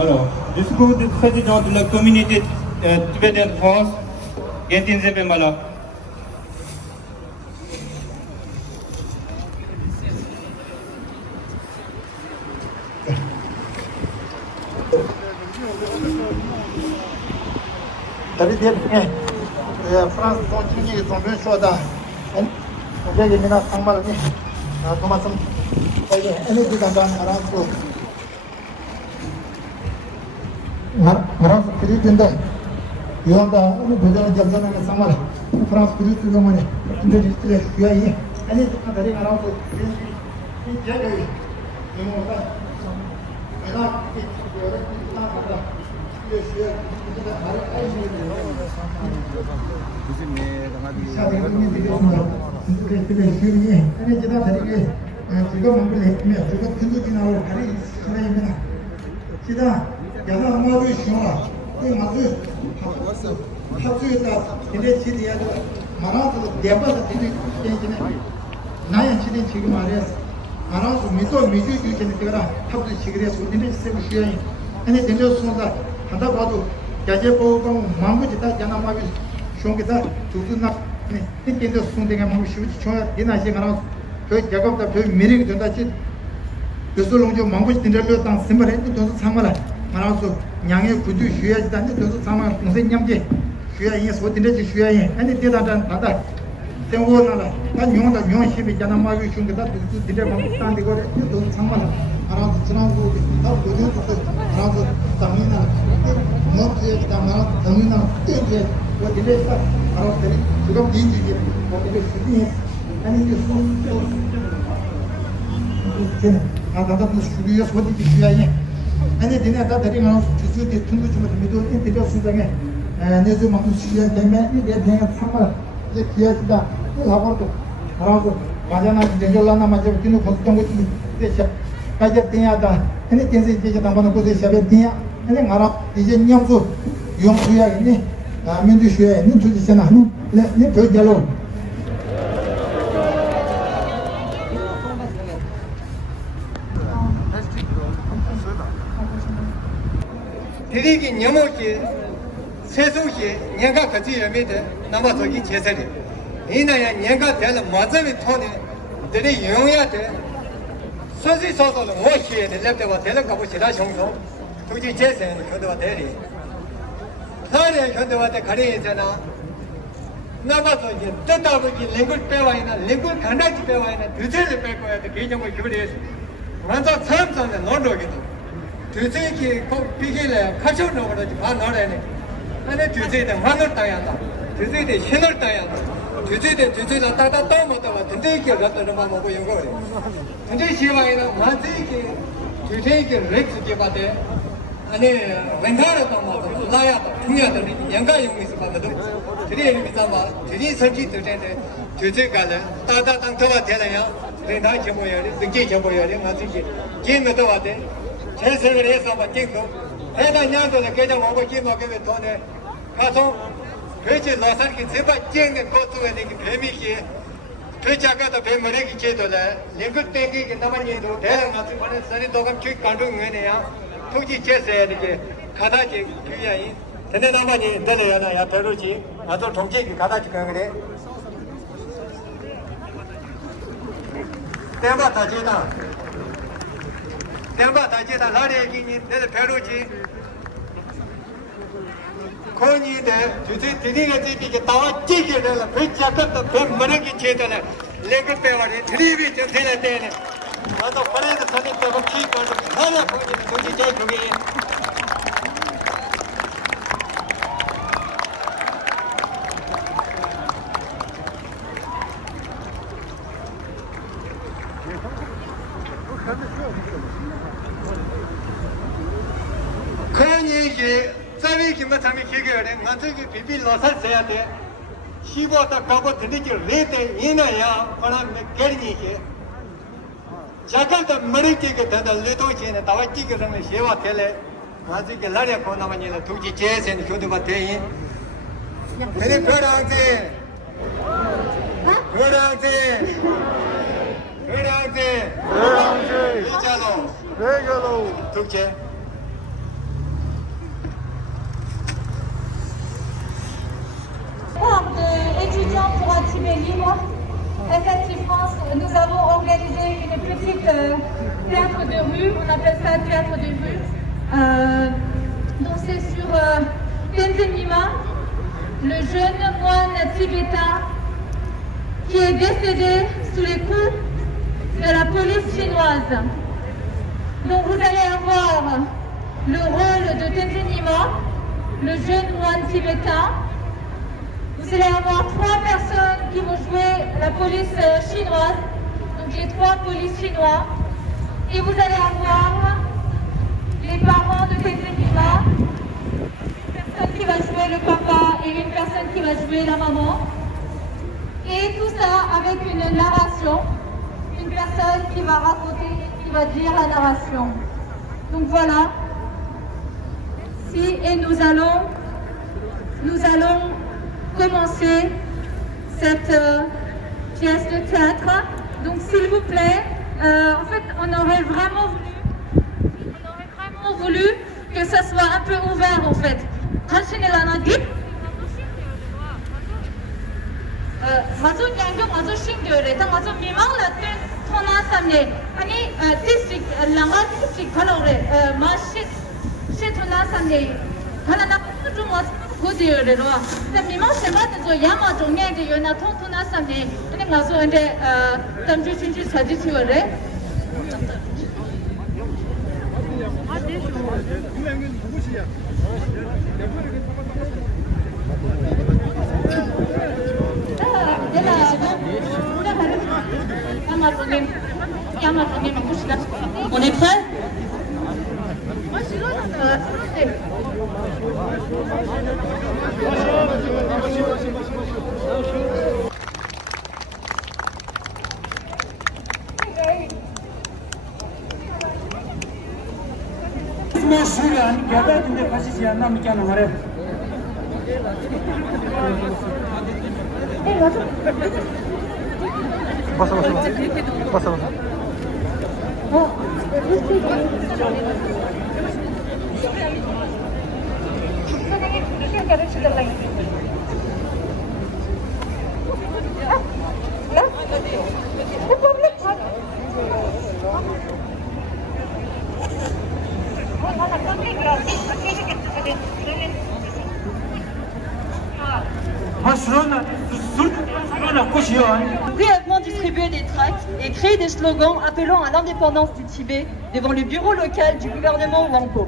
Alors, discours du président de la communauté tibétaine France, Gentin Zepemala. France continue son bon choix dans les menaces en mal. Thomas, elle est dans France Philippines yolda böyle geleceğine samara France Philippines zamanı indiriyle yayı hani kadar around bir yere yolda merak ediyorum 야나 아마도 쉬어라. 그 맞을 합주에다 근데 지리야 말아도 대바다 되게 괜찮네. 나야 지리 지금 말이야. 알아서 미도 미주 주기는 되라. 합주 시그레 소리는 세고 쉬어야. 아니 들려서다 한다 봐도 야제 보고 마무지다 야나 마비 쇼게다 두두나 네 근데 손대가 마무 쉬우지 줘야 되나지 알아서 그 작업다 별 미리게 된다지 그래서 망고지 들려 땅 심발했는데 또 상말아 말아서 냥의 구두 쉬어야지 단데 또 상말 동생 냠게 쉬어야 소딘데 쉬어야 아니 대단한 바다 생活나라 난 용다 용심이 있잖아 마비 슝게다 두 들려 망고 땅 되고 또 상말 알아서 지나고 다 도전 또 알아서 담이나 뭐지 담아 담이나 때게 뭐 들려서 알아서 그거 뒤지게 뭐 이게 수비 아니 이게 아다다 수비야 소디 쉬어야 아니 내가 다 데리고 주주들 tundu 좀 미도 인테리어 순장에 내주 막고 쉬어야 되면 이게 내가 상말 이제 기회다 라버도 알아서 맞아나 제절라나 맞아 기능 걱정 거지 이제 가자 때야다 아니 텐세 이제 담바는 거기 샤베 때야 아니 말아 이제 냠수 용수야 이니 민주 쉬어야 니 주지잖아 니 별절로 대리기 녀모기 세수시 년가 같이 여미데 남아 저기 제설이 이나야 년가 될 맞음이 토네 대리 용해야 돼 소시 소소는 무엇이에 랩대와 대는 가고 지라 정도 도지 제세는 현대와 대리 사례 현대와 대 가리 있잖아 남아서 이제 뜻다보기 랭글 빼와 있나 랭글 간다지 빼와 있나 드제를 뺄 거야 돼 개정을 기분이 먼저 처음부터 논적이다. 주제기 꼭 비길래 가져오는 거지 반노래네. 안에 주제대 만을 따야다. 주제대 신을 따야다. 주제대 따다 떠먹다가 주제기 갖다는 거 먹고 이거. 주제 시바에는 맞이기 주제기 렉스기 받대. 아니 왼다로 떠먹다 나야다. 중요하다. 연가 용미스 받거든. 드리에 미사마 드리 설기 드는데 주제가는 따다 땅터가 되나야. 왼다 접어야 돼. 등기 접어야 돼. 맞이기. 게임도 와대. 재생을 해서 막 찍고 해당 냥도는 계정 먹고 기막에 돈에 가서 그렇지 로산기 제발 찍는 것도에 내게 배미기 그자가도 배머리기 제도래 링크 땡기기 남아니도 대랑 같은 거는 선이 도감 쭉 간동 외네야 토지 제세야 되게 가다지 규야이 근데 남아니 되려나 야 배로지 나도 동지기 가다지 그래 대바 다지나 대바 다지다 라리기니 내 배로지 코니데 주제 드리게 집이게 나와 찌게 되라 배자것도 배머리기 제도래 링크 배워리 드리비 좀 되는 데네 나도 버려도 선이 되고 키고 하나 코니 토지 제도기 그러니까 자기 김만 참이 기계래 만족이 비비 로살 써야 돼 시보다 가고 드리기 레데 이나야 바람 개리니게 자갈다 머리기게 된다 레도지네 다와 끼게는 시와 텔레 만족이 라리아 코나만이라 두지 제센 교도가 대인 근데 그랑지 이자로 두제 Étudiants pour un Tibet libre. FSI France, nous avons organisé une petite théâtre de rue, on appelle ça théâtre de rue. Donc c'est sur Tenzin Lima, le jeune moine tibétain qui est décédé sous les coups de la police chinoise. Donc vous allez avoir le rôle de Tenzin Lima, le jeune moine tibétain. Vous allez avoir 3 personnes qui vont jouer la police chinoise, donc les 3 polices chinois. Et vous allez avoir les parents de Tenzin Lima, une personne qui va jouer le papa et une personne qui va jouer la maman. Et tout ça avec une narration, une personne qui va raconter, qui va dire la narration. Donc voilà. Et nous allons commencer cette pièce de théâtre. Donc s'il vous plaît, en fait on aurait vraiment voulu que ça soit un peu ouvert en fait. On est prêt? Brièvement distribuer des tracts écrits créé des slogans appelant à l'indépendance du Tibet devant le bureau local du gouvernement Wangpo.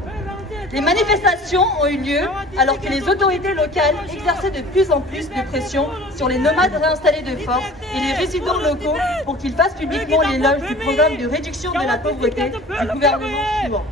Les manifestations ont eu lieu alors que les autorités locales exerçaient de plus en plus de pression sur les nomades réinstallés de force et les résidents locaux pour qu'ils fassent publiquement l'éloge du programme de réduction de la pauvreté du gouvernement chinois.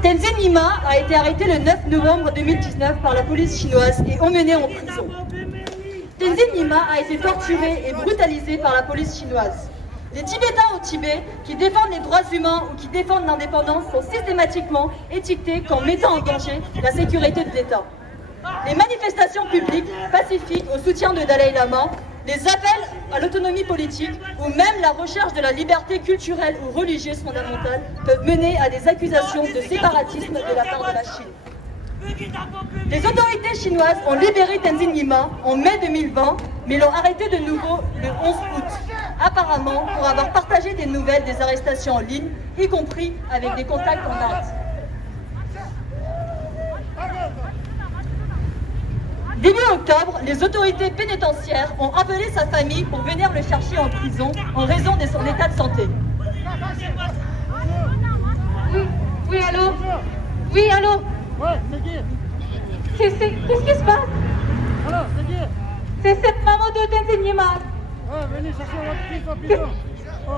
Tenzin Nyima a été arrêté le 9 novembre 2019 par la police chinoise et emmené en prison. Tenzin Nyima a été torturé et brutalisé par la police chinoise. Les Tibétains au Tibet qui défendent les droits humains ou qui défendent l'indépendance sont systématiquement étiquetés comme mettant en danger la sécurité de l'État. Les manifestations publiques pacifiques au soutien de Dalai Lama, les appels à l'autonomie politique ou même la recherche de la liberté culturelle ou religieuse fondamentale peuvent mener à des accusations de séparatisme de la part de la Chine. Les autorités chinoises ont libéré Tenzin Nyima en mai 2020, mais l'ont arrêté de nouveau le 11 août, apparemment pour avoir partagé des nouvelles des arrestations en ligne, y compris avec des contacts en Inde. Début octobre, les autorités pénitentiaires ont appelé sa famille pour venir le chercher en prison en raison de son état de santé. Oui, allô? Oui, allô? Qu'est-ce qui se passe? C'est cette maman de Tenzin Nyima.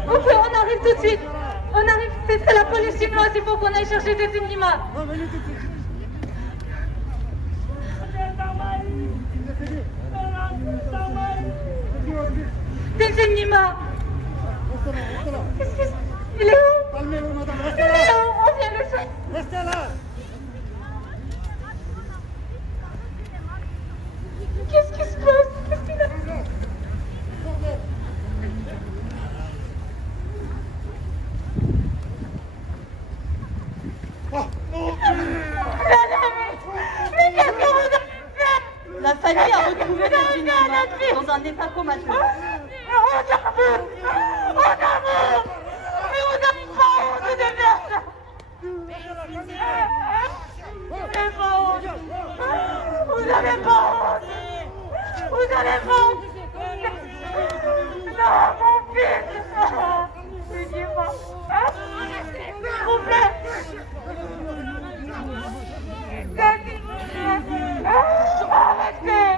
Ok, on arrive tout de suite. On arrive, c'est la police chinoise, il faut qu'on aille chercher Tenzin Nyima. Tenzin Nyima. Il est où? Il est où? On vient le chercher. Restez là. Qu'est-ce qui se passe? Qu'est-ce qu'il a fait? La famille a retrouvé Tenzin Nyima dans un état comateux. Vous avez pas honte. Vous avez pas honte. Non, mon fils. Aidez-moi. S'il vous plaît. Arrêtez.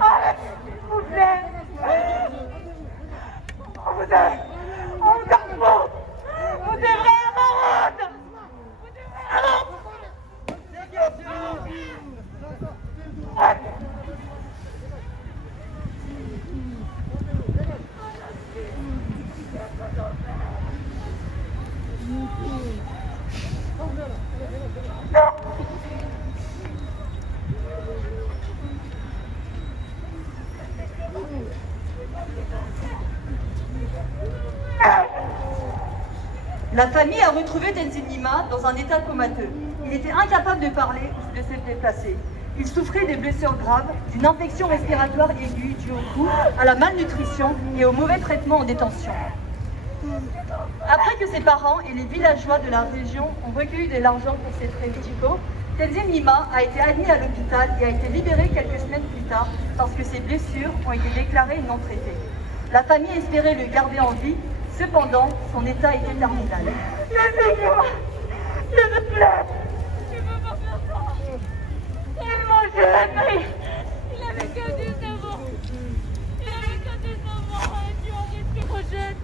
Arrêtez, s'il vous plaît. Vous avez honte. Vous devrez avoir honte. Vous devrez avoir honte. La famille a retrouvé Tenzin Nyima dans un état comateux. Il était incapable de parler ou de se déplacer. Il souffrait de blessures graves, d'une infection respiratoire aiguë due au cou, à la malnutrition et au mauvais traitement en détention. Après que ses parents et les villageois de la région ont recueilli de l'argent pour ses frais médicaux, Tenzin Nyima a été admis à l'hôpital et a été libéré quelques semaines plus tard parce que ses blessures ont été déclarées non traitées. La famille espérait le garder en vie, cependant son état était terminal. Laissez-moi. S'il vous plaît. Je ne veux pas faire ça. Il est mon jeune. Il avait que 19 ans. Il avait que 19 ans. Et tu en restes trop jeune.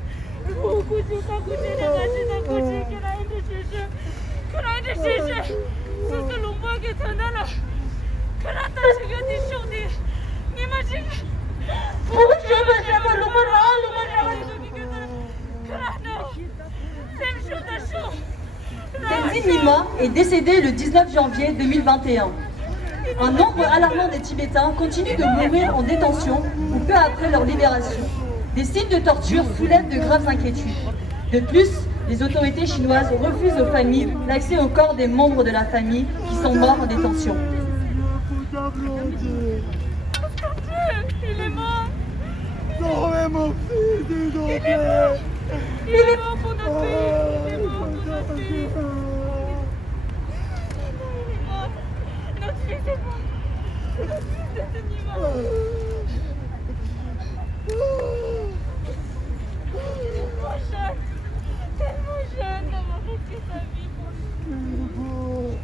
Tenzin Nyima est décédé le 19 janvier 2021. Un nombre alarmant des Tibétains continue de mourir en détention ou peu après leur libération. Des signes de torture soulèvent de graves inquiétudes. De plus, les autorités chinoises refusent aux familles l'accès au corps des membres de la famille qui sont morts en détention. Il est mort. Sauvez mon fils, s'il vous plaît. Il est mort pour notre pays. Il est mort pour notre pays. Il est mort. Notre fils est mort. Notre fils est mort. Tellement jeune d'avoir risqué sa vie pour nous.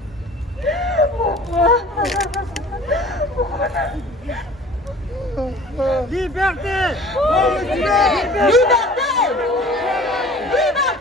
Liberté! Liberté! Liberté! Liberté!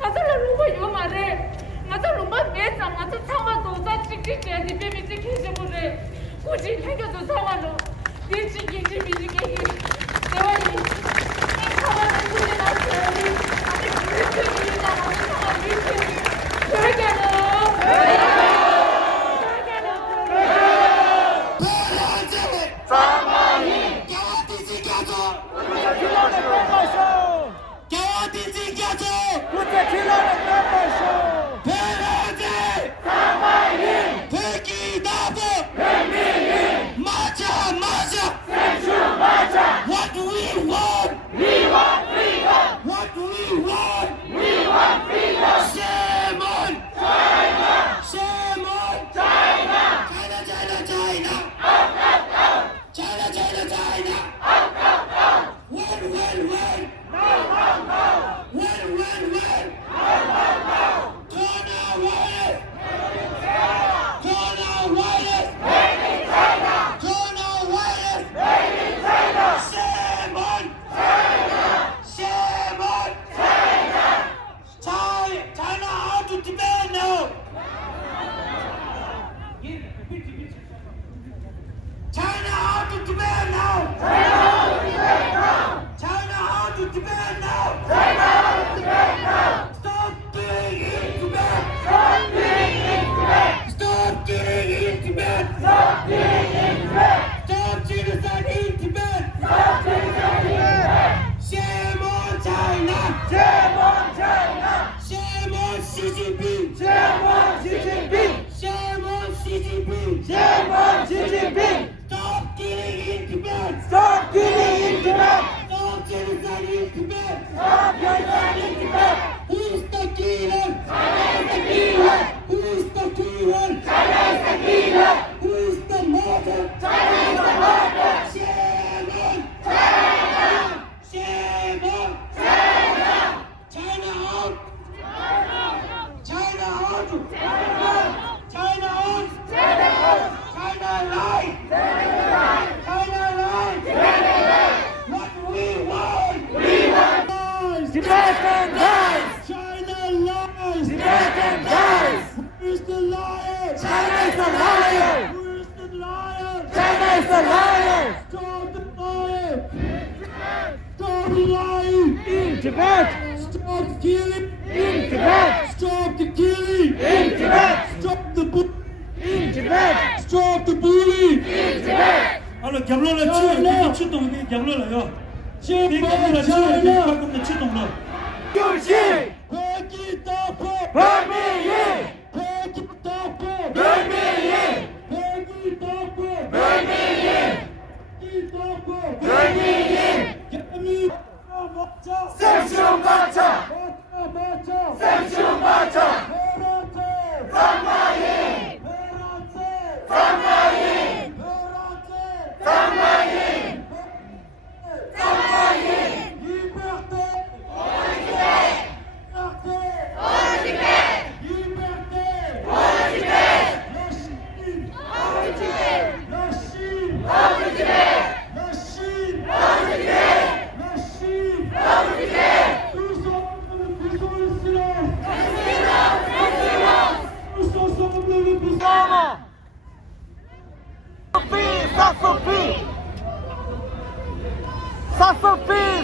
맞을라 루바 요 말에 맞아 루바 매장 맞아 상화도 자 찍찍게 디베미 찍히시고래 굳이 생겨도 상화로 일찍이 집이지게 대화이 상화는 굳이 나서요 아니 그렇게 나가는 상화 밀크 그러게는 What do we want? We want freedom. What do we want? We want freedom. Shame on China. Shame on China. China, China, China. Out, out, out. China, China, China. Out, out, out. When? No, no, no. When? No, no, no. Coronavirus. Coronavirus. Made in China. Coronavirus. Made in China. Shame on China. Shame on China. China out to Tibet now. China out to Tibet now. China out to Tibet now. China out to Tibet now. Stop killing in Tibet. Stop killing in Tibet. Stop killing in Tibet. Stop killing in Tibet. Stop genocide in Tibet. Stop genocide in Tibet. Shame on China. Shame on China. Shame on Xi Jinping. Shame on Xi Jinping. Shame on Xi Jinping. Shame on Xi Jinping. Stop killing in Tibet. Stop killing in Tibet. Stop genocide in Tibet. Stop genocide in Tibet. Who is the killer? China is the killer. Who is the killer? China is the killer. Who is the murderer? China is the murderer. Shame on China. Shame on China. China out. China out. China out. China lie. China lie. What do we want? We want lies. Tibetan lies. China lies. Tibetan lies. Who is the liar? China is the liar. Who is the liar? China is the liar. Stop the lying. Stop lying. In Tibet. Stop killing. In Tibet. Stop the killing. In Tibet. Stop the bullying. In Tibet. Stop the bullying. In Tibet. Alors, Gabriel a tué, il a tué ton Gabriel là. Gabriel a tué, il a comme le tué ton là.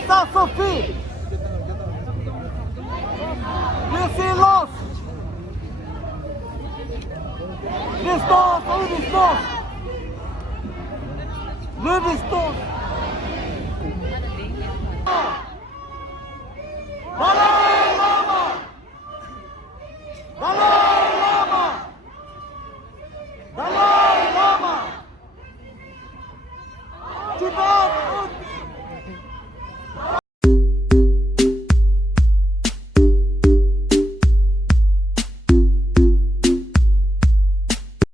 Ça suffit. Le silence. Distance, oui, distance. Le distance. Voilà.